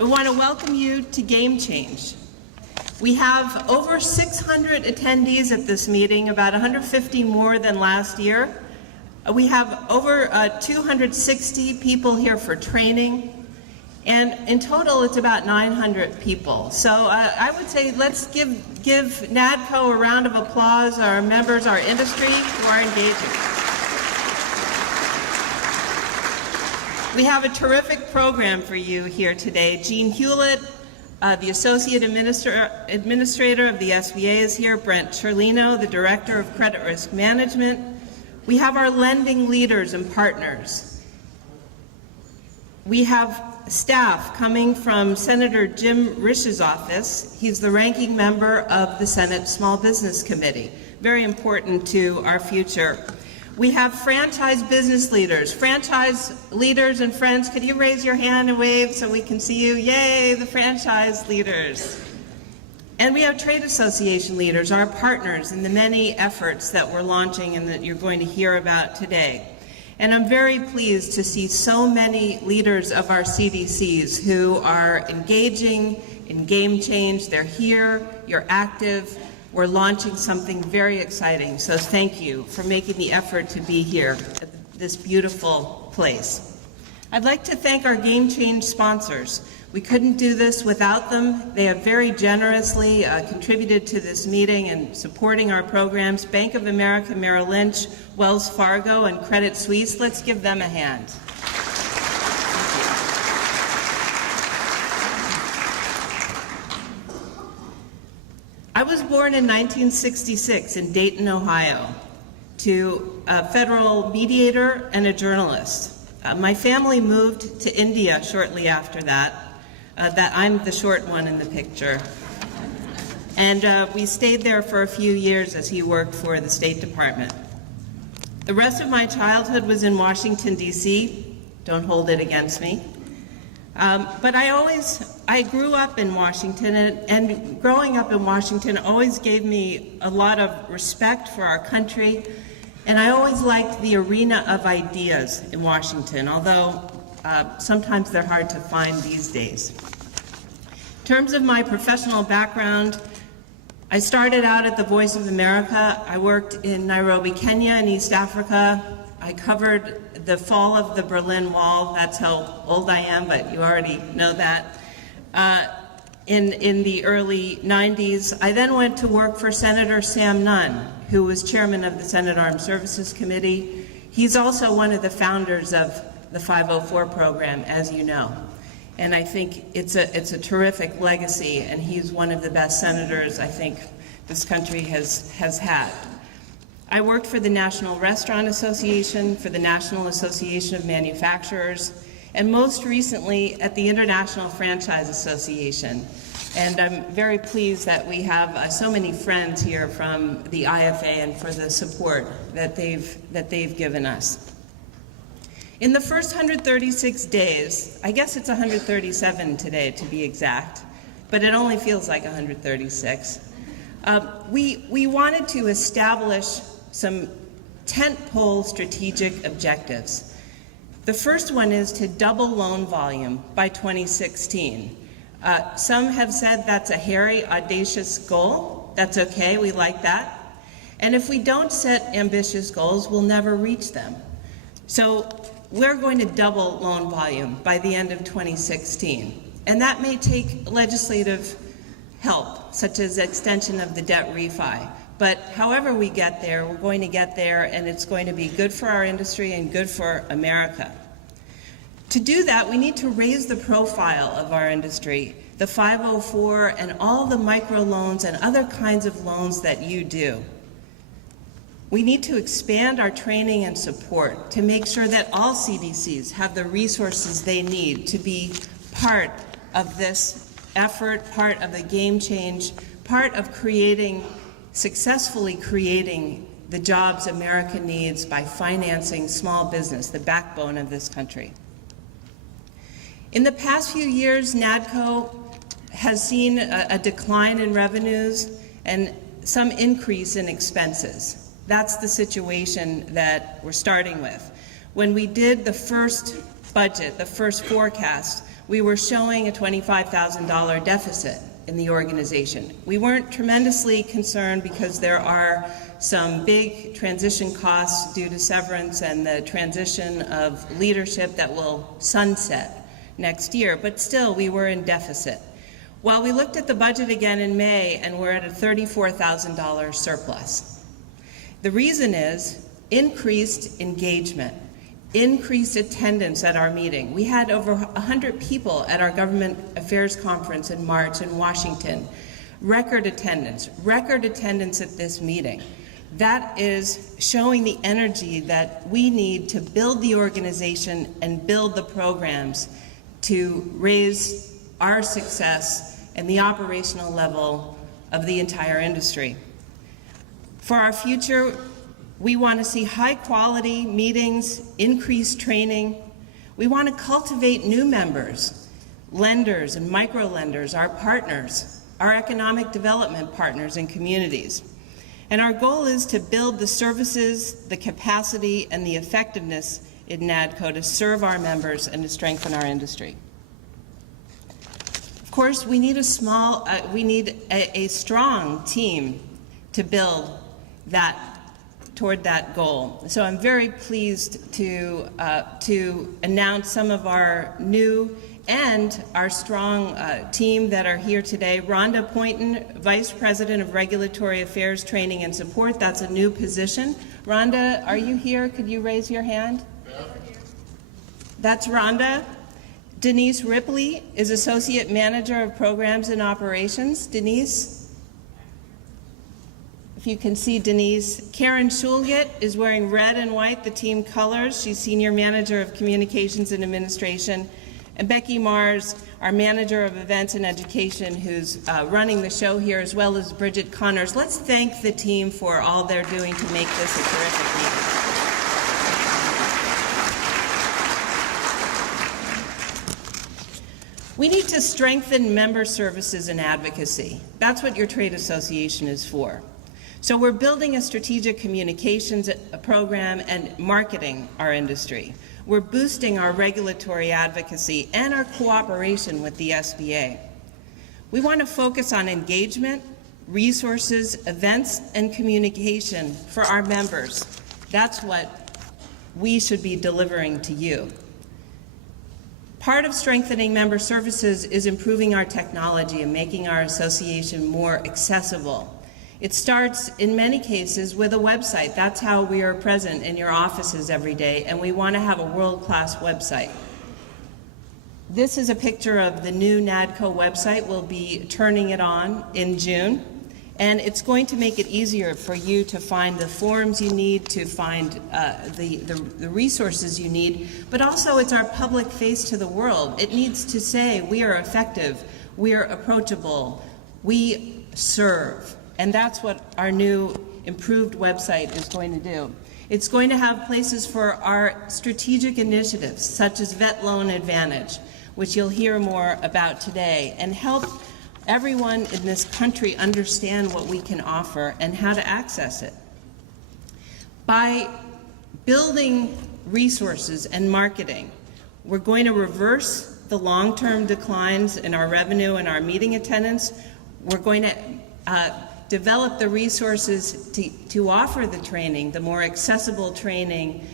We want to welcome you to Game Change. We have over 600 attendees at this meeting, about 150 more than last year. We have over 260 people here for training, and in total it's about 900 people. So I would say let's give NADCO a round of applause, our members, our industry who are engaging. We have a terrific program for you here today. Jean Hewlett, the Associate Administrator of the SBA, is here. Brent Cherlino, the Director of Credit Risk Management. We have our lending leaders and partners. We have staff coming from Senator Jim Risch's office. He's the ranking member of the Senate Small Business Committee. Very important to our future. We have franchise business leaders. Franchise leaders and friends, could you raise your hand and wave so we can see you? Yay, the franchise leaders. And we have trade association leaders, our partners in the many efforts that we're launching and that you're going to hear about today. And I'm very pleased to see so many leaders of our CDCs who are engaging in Game Change. They're here, you're active. We're launching something very exciting. So thank you for making the effort to be here at this beautiful place. I'd like to thank our Game Change sponsors. We couldn't do this without them. They have very generously contributed to this meeting and supporting our programs. Bank of America, Merrill Lynch, Wells Fargo, and Credit Suisse. Let's give them a hand. I was born in 1966 in Dayton, Ohio, to a federal mediator and a journalist. My family moved to India shortly after that. I'm the short one in the picture. And we stayed there for a few years as he worked for the State Department. The rest of my childhood was in Washington, D.C. Don't hold it against me. But I grew up in Washington, and growing up in Washington always gave me a lot of respect for our country, and I always liked the arena of ideas in Washington, although sometimes they're hard to find these days. In terms of my professional background, I started out at the Voice of America. I worked in Nairobi, Kenya, in East Africa. I covered the fall of the Berlin Wall. That's how old I am, but you already know that. In the early 90s, I then went to work for Senator Sam Nunn, who was chairman of the Senate Armed Services Committee. He's also one of the founders of the 504 program, as you know. And I think it's a terrific legacy, and he's one of the best senators I think this country has had. I worked for the National Restaurant Association, for the National Association of Manufacturers, and most recently at the International Franchise Association. And I'm very pleased that we have so many friends here from the IFA and for the support that they've given us. In the first 136 days, I guess it's 137 today to be exact, but it only feels like 136, we wanted to establish some tentpole strategic objectives. The first one is to double loan volume by 2016. Some have said that's a hairy, audacious goal. That's okay, we like that. And if we don't set ambitious goals, we'll never reach them. So we're going to double loan volume by the end of 2016. And that may take legislative help, such as extension of the debt refi. But however we get there, we're going to get there, and it's going to be good for our industry and good for America. To do that, we need to raise the profile of our industry, the 504 and all the microloans and other kinds of loans that you do. We need to expand our training and support to make sure that all CDCs have the resources they need to be part of this effort, part of the game change, part of successfully creating the jobs America needs by financing small business, the backbone of this country. In the past few years, NADCO has seen a decline in revenues and some increase in expenses. That's the situation that we're starting with. When we did the first budget, the first forecast, we were showing a $25,000 deficit in the organization. We weren't tremendously concerned because there are some big transition costs due to severance and the transition of leadership that will sunset next year, but still we were in deficit. Well, we looked at the budget again in May and we're at a $34,000 surplus. The reason is increased engagement, increased attendance at our meeting. We had over 100 people at our Government Affairs Conference in March in Washington. Record attendance at this meeting. That is showing the energy that we need to build the organization and build the programs to raise our success and the operational level of the entire industry. For our future, we want to see high-quality meetings, increased training. We want to cultivate new members, lenders and micro-lenders, our partners, our economic development partners and communities. And our goal is to build the services, the capacity, and the effectiveness in NADCO to serve our members and to strengthen our industry. Of course, we need a strong team to build that toward that goal. So I'm very pleased to announce some of our new and our strong team that are here today. Rhonda Poynton, Vice President of Regulatory Affairs, Training and Support. That's a new position. Rhonda, are you here? Could you raise your hand? That's Rhonda. Denise Ripley is Associate Manager of Programs and Operations. Denise? If you can see Denise. Karen Schulgett is wearing red and white, the team colors. She's Senior Manager of Communications and Administration. And Becky Mars, our Manager of Events and Education, who's running the show here, as well as Bridget Connors. Let's thank the team for all they're doing to make this a terrific meeting. We need to strengthen member services and advocacy. That's what your trade association is for. So we're building a strategic communications program and marketing our industry. We're boosting our regulatory advocacy and our cooperation with the SBA. We want to focus on engagement, resources, events, and communication for our members. That's what we should be delivering to you. Part of strengthening member services is improving our technology and making our association more accessible. It starts, in many cases, with a website. That's how we are present in your offices every day, and we want to have a world-class website. This is a picture of the new NADCO website. We'll be turning it on in June, and it's going to make it easier for you to find the forms you need, to find the resources you need, but also it's our public face to the world. It needs to say we are effective, we are approachable, we serve. And that's what our new improved website is going to do. It's going to have places for our strategic initiatives, such as Vet Loan Advantage, which you'll hear more about today, and help everyone in this country understand what we can offer and how to access it. By building resources and marketing, we're going to reverse the long-term declines in our revenue and our meeting attendance. We're going to develop the resources to offer the training, the more accessible training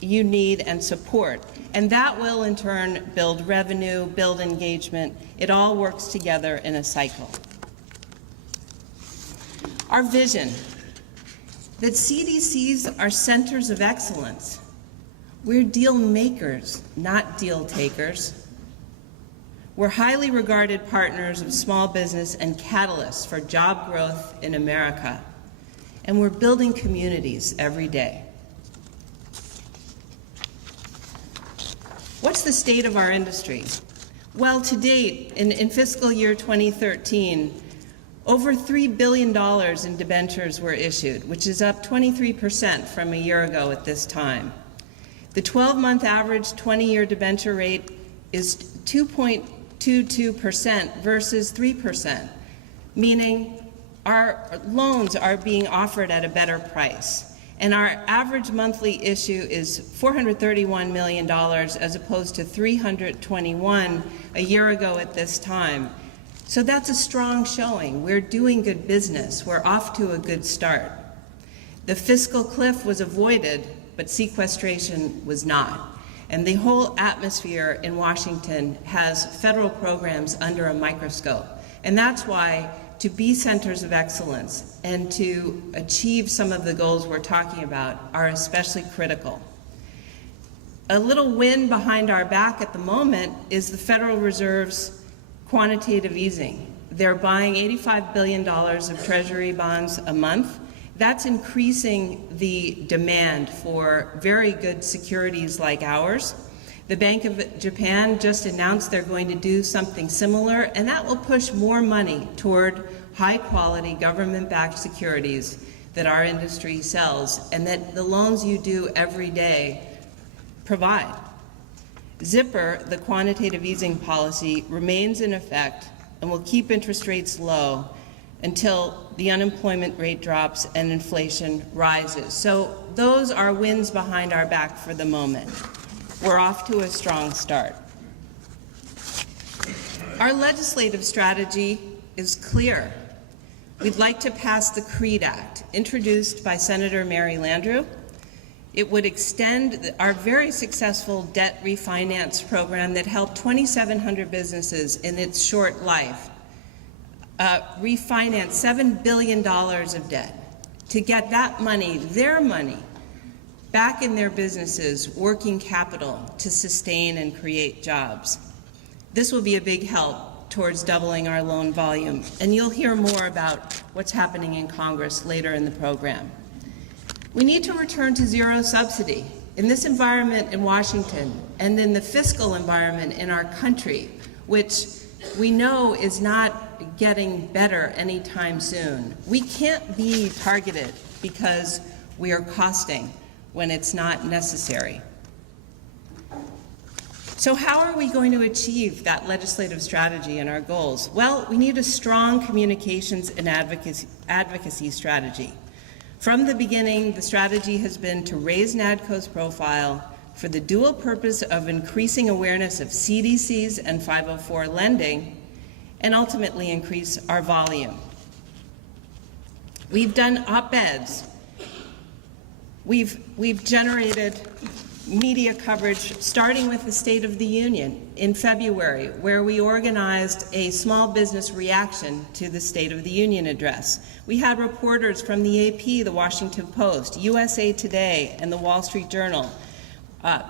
you need and support. And that will in turn build revenue, build engagement. It all works together in a cycle. Our vision, that CDCs are centers of excellence. We're deal makers, not deal takers. We're highly regarded partners of small business and catalysts for job growth in America. And we're building communities every day. What's the state of our industry? Well, to date, in fiscal year 2013, over $3 billion in debentures were issued, which is up 23% from a year ago at this time. The 12-month average 20-year debenture rate is 2.22% versus 3%, meaning our loans are being offered at a better price. And our average monthly issue is $431 million as opposed to $321 a year ago at this time. So that's a strong showing. We're doing good business. We're off to a good start. The fiscal cliff was avoided, but sequestration was not. And the whole atmosphere in Washington has federal programs under a microscope. And that's why to be centers of excellence and to achieve some of the goals we're talking about are especially critical. A little wind behind our back at the moment is the Federal Reserve's quantitative easing. They're buying $85 billion of Treasury bonds a month. That's increasing the demand for very good securities like ours. The Bank of Japan just announced they're going to do something similar, and that will push more money toward high-quality government-backed securities that our industry sells and that the loans you do every day provide. Zipper, the quantitative easing policy, remains in effect and will keep interest rates low until the unemployment rate drops and inflation rises. So those are winds behind our back for the moment. We're off to a strong start. Our legislative strategy is clear. We'd like to pass the CREAD Act, introduced by Senator Mary Landrieu. It would extend our very successful debt refinance program that helped 2,700 businesses in its short life refinance $7 billion of debt to get that money, their money, back in their businesses, working capital to sustain and create jobs. This will be a big help towards doubling our loan volume, and you'll hear more about what's happening in Congress later in the program. We need to return to zero subsidy. In this environment in Washington and in the fiscal environment in our country, which we know is not getting better anytime soon, we can't be targeted because we are costing when it's not necessary. So how are we going to achieve that legislative strategy and our goals? Well, we need a strong communications and advocacy strategy. From the beginning, the strategy has been to raise NADCO's profile for the dual purpose of increasing awareness of CDCs and 504 lending and ultimately increase our volume. We've done op-eds. We've generated media coverage starting with the State of the Union in February, where we organized a small business reaction to the State of the Union address. We had reporters from the AP, the Washington Post, USA Today, and the Wall Street Journal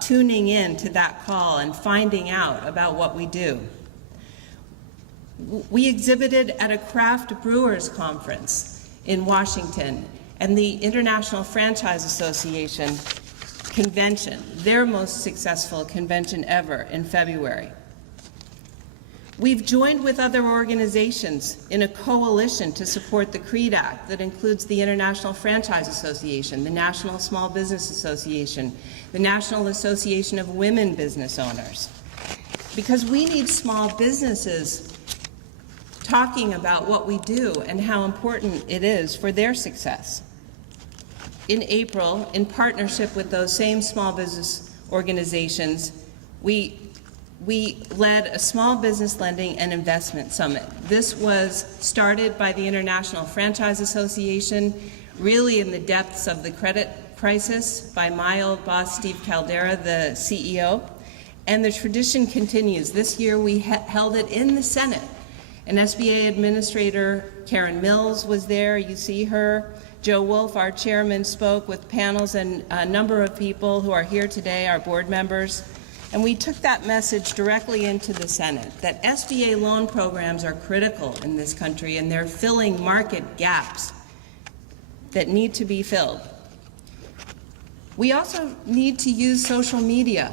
tuning in to that call and finding out about what we do. We exhibited at a craft brewers conference in Washington and the International Franchise Association convention, their most successful convention ever, in February. We've joined with other organizations in a coalition to support the CREAD Act that includes the International Franchise Association, the National Small Business Association, the National Association of Women Business Owners, because we need small businesses talking about what we do and how important it is for their success. In April, in partnership with those same small business organizations, we led a small business lending and investment summit. This was started by the International Franchise Association, really in the depths of the credit crisis, by my old boss, Steve Caldera, the CEO, and the tradition continues. This year we held it in the Senate. An SBA Administrator, Karen Mills, was there. You see her. Joe Wolf, our chairman, spoke with panels and a number of people who are here today, our board members. And we took that message directly into the Senate, that SBA loan programs are critical in this country and they're filling market gaps that need to be filled. We also need to use social media.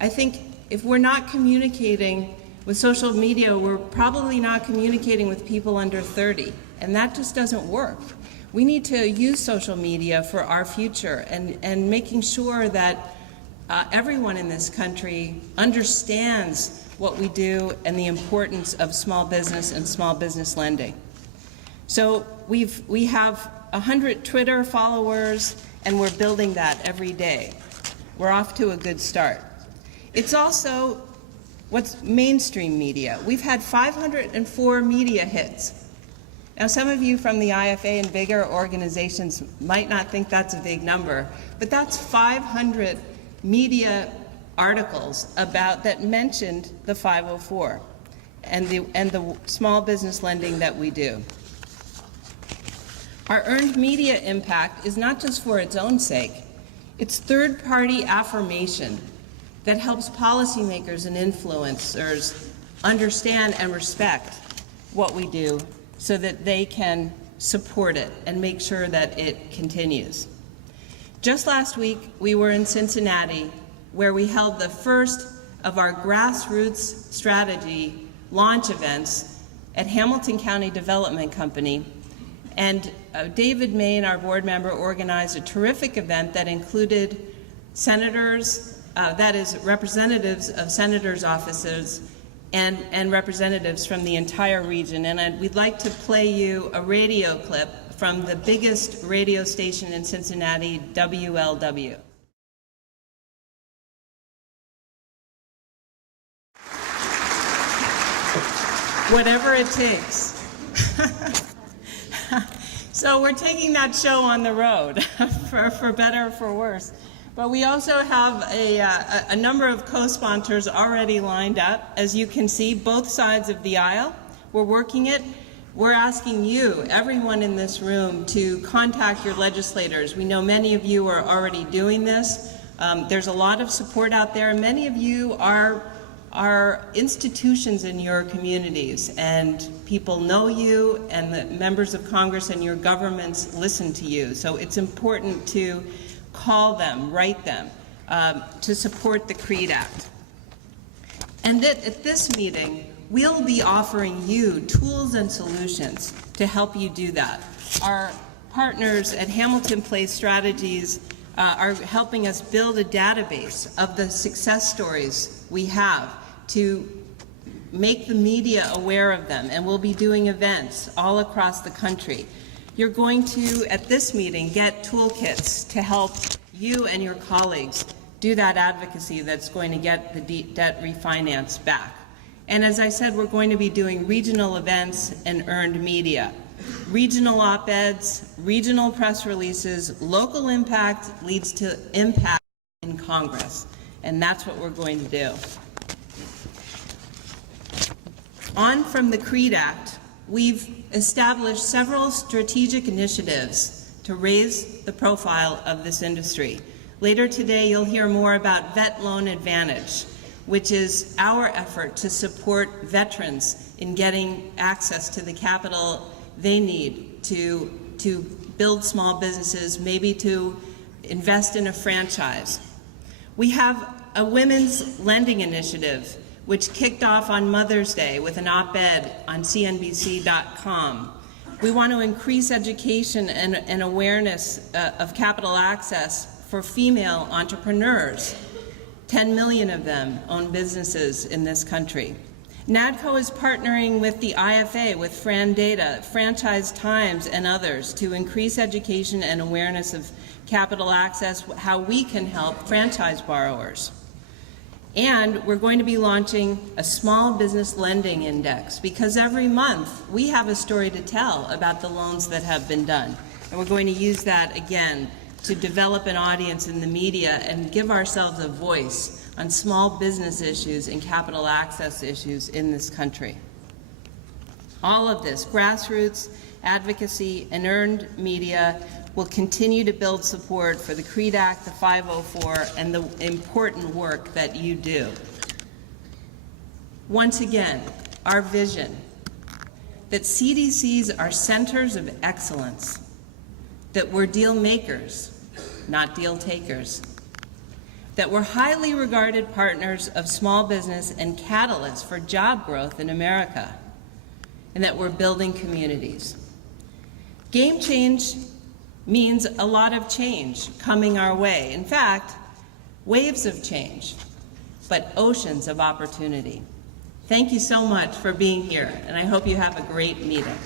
I think if we're not communicating with social media, we're probably not communicating with people under 30, and that just doesn't work. We need to use social media for our future and making sure that everyone in this country understands what we do and the importance of small business and small business lending. So we have 100 Twitter followers and we're building that every day. We're off to a good start. It's also what's mainstream media. We've had 504 media hits. Now, some of you from the IFA and bigger organizations might not think that's a big number, but that's 500 media articles that mentioned the 504 and the small business lending that we do. Our earned media impact is not just for its own sake. It's third-party affirmation that helps policymakers and influencers understand and respect what we do so that they can support it and make sure that it continues. Just last week, we were in Cincinnati, where we held the first of our grassroots strategy launch events at Hamilton County Development Company. And David Main, our board member, organized a terrific event that included senators, that is, representatives of senators' offices and representatives from the entire region. And we'd like to play you a radio clip from the biggest radio station in Cincinnati, WLW. Whatever it takes. So we're taking that show on the road, for better or for worse. But we also have a number of co-sponsors already lined up. As you can see, both sides of the aisle. We're working it. We're asking you, everyone in this room, to contact your legislators. We know many of you are already doing this. There's a lot of support out there. Many of you are institutions in your communities, and people know you, and the members of Congress and your governments listen to you. So it's important to call them, write them, to support the CREAD Act. And at this meeting, we'll be offering you tools and solutions to help you do that. Our partners at Hamilton Place Strategies are helping us build a database of the success stories we have to make the media aware of them, and we'll be doing events all across the country. You're going to, at this meeting, get toolkits to help you and your colleagues do that advocacy that's going to get the debt refinance back. And as I said, we're going to be doing regional events and earned media. Regional op-eds, regional press releases, local impact leads to impact in Congress, and that's what we're going to do. On from the CREAD Act, we've established several strategic initiatives to raise the profile of this industry. Later today, you'll hear more about Vet Loan Advantage, which is our effort to support veterans in getting access to the capital they need to build small businesses, maybe to invest in a franchise. We have a women's lending initiative which kicked off on Mother's Day with an op-ed on CNBC.com. We want to increase education and awareness of capital access for female entrepreneurs. 10 million of them own businesses in this country. NADCO is partnering with the IFA, with Fran Data, Franchise Times, and others to increase education and awareness of capital access, how we can help franchise borrowers. And we're going to be launching a small business lending index, because every month we have a story to tell about the loans that have been done. And we're going to use that again to develop an audience in the media and give ourselves a voice on small business issues and capital access issues in this country. All of this, grassroots, advocacy, and earned media, will continue to build support for the CREAD Act, the 504, and the important work that you do. Once again, our vision, that CDCs are centers of excellence, that we're deal makers, not deal takers, that we're highly regarded partners of small business and catalysts for job growth in America, and that we're building communities. Game change means a lot of change coming our way. In fact, waves of change, but oceans of opportunity. Thank you so much for being here, and I hope you have a great meeting.